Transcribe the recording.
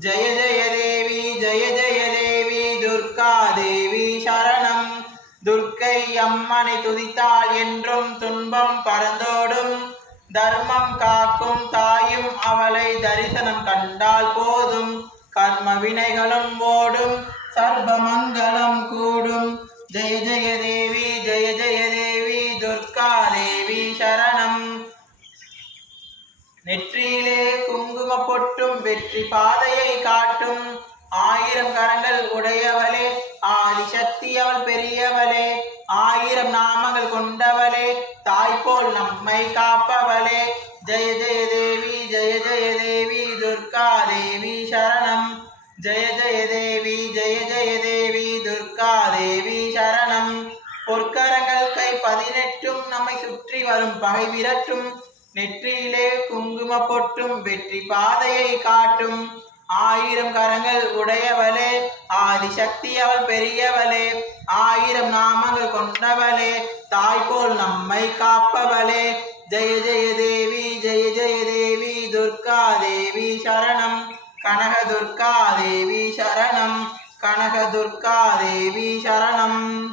ஜெய ஜய தேவி ஜெய ஜய தேவி துர்கா தேவி சரணம். துர்க்கை அம்மனை துதித்தாள் என்றும் துன்பம் பறந்தோடும். தர்மம் காக்கும் தாயும் அவளை தரிசனம் கண்டால் போதும். கர்ம வினைகளும் ஓடும் சர்வமங்கலம் கூடும். ஜெய ஜெய தேவி ஜெய ஜெய தேவி துர்கா தேவி சரணம். நெற்றியிலே வெற்றி பாதையை காட்டும். ஆயிரம் கரங்கள் உடையவளே ஆதி சக்தி அவள் பெரியவளே ஆயிரம் நாமங்கள் கொண்டவளே தாய்போல் நம்மை காப்பவளே. ஜெய ஜெய தேவி ஜெய ஜெய தேவி துர்கா தேவி சரணம். ஜெய ஜெய தேவி ஜெய ஜெய தேவி துர்கா தேவி சரணம். பொற்கரங்கள் கை பதினெட்டும் நம்மை சுற்றி வரும் பகை விரட்டும் நெற்றியிலே குங்கும பொட்டும் வெற்றி பாதையை காட்டும். ஆயிரம் கரங்கள் உடையவளே ஆதிசக்தி அவள் பெரியவளே. ஆயிரம் நாமங்கள் கொண்டவளே தாய் போல் நம்மை காப்பவளே. ஜெய ஜெய தேவி ஜெய ஜெய தேவி துர்கா தேவி சரணம். கனக துர்கா தேவி சரணம். கனக துர்கா தேவி சரணம்.